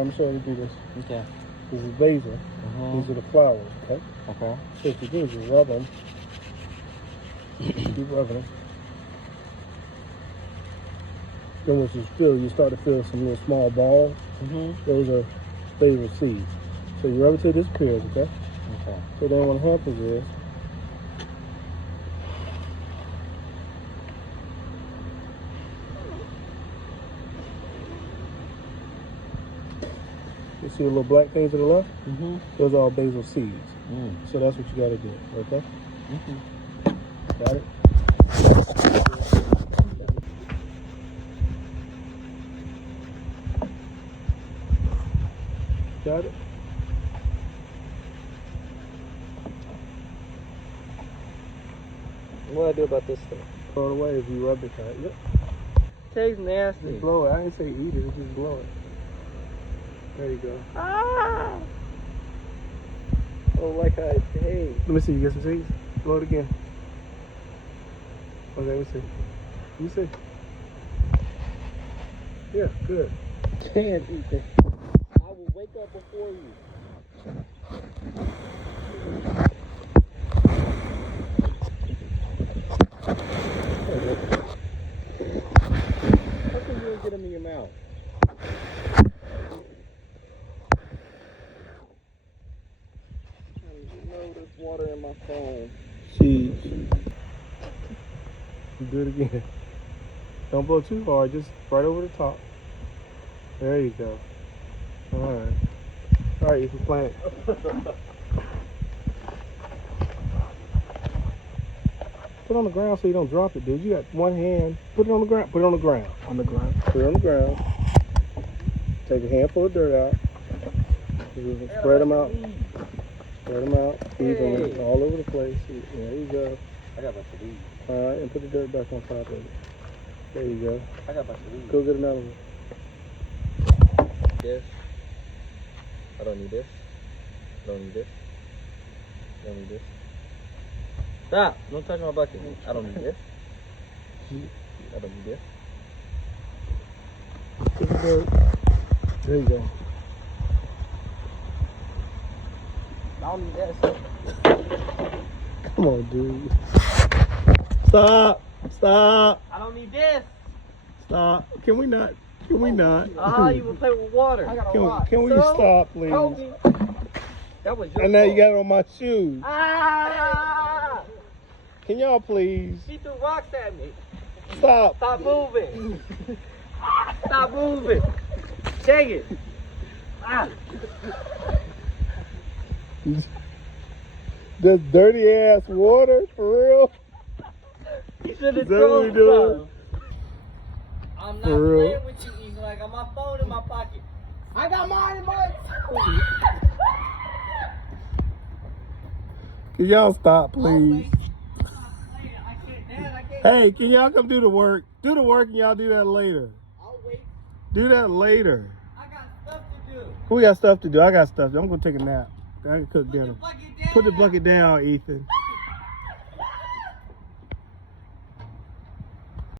I'm sure we do this. Okay. This is basil. These are the flowers, okay? Okay. So what you do is you rub them. Keep rubbing them. Then once you feel, you start to feel some little small balls. Those are basil seeds. So you rub it till it disappears, okay? Okay. So then what happens is, you see the little black things to the left? Those are all basil seeds. So that's what you got to do, okay? Got it? Got it? What do I do about this stuff? Throw it away if you rub it tight. Yep. Tastes nasty. Just blow it. I didn't say eat it, just blow it. There you go. Ah! Oh, like I hate. Let me see, you get some seeds? Blow it again. Okay, let me see. You see? Yeah, good. Can't eat this. I will wake up before you. How come you don't get them in your mouth? There's water in my phone. Seeds. Do it again. Don't blow too hard, just right over the top. There you go. Alright. Alright, you can plant it. Put it on the ground so you don't drop it, dude. You got one hand. Put it on the ground. Put it on the ground. On the ground. Put it on the ground. Take a handful of dirt out. Spread them out. Spread them out evenly all over the place. There you go. I got a bunch of these. Alright, and put the dirt back on top of it. There you go. I got a bunch of these. Go get another one. This. I don't need this. Don't need this. Don't need this. Stop! Don't touch my bucket. I don't need this. I don't need this. Put the dirt. There you go. I don't need this. Come on, dude. Stop! Stop! I don't need this. Stop! Can we not? Can we not? You will play with water. I got a rock. Can we So, stop, please? help me. That was your And now fault. you got it on my shoes. Ah! Can y'all please She threw rocks at me. stop? Stop moving. Stop moving. Dang it. Ah. This dirty ass water, for real? You should have Is that what we thrown doing? some. I'm not For real? playing with you, Ethan. I got my phone in my pocket. I got mine in my Can y'all stop, please? I can't. Hey, can y'all come do the work? Do the work and y'all do that later. I'll wait. Do that later. I got stuff to do. We got stuff to do. I got stuff to do. I'm gonna take a nap. I can cook dinner. Put the bucket down. Put the bucket down, Ethan.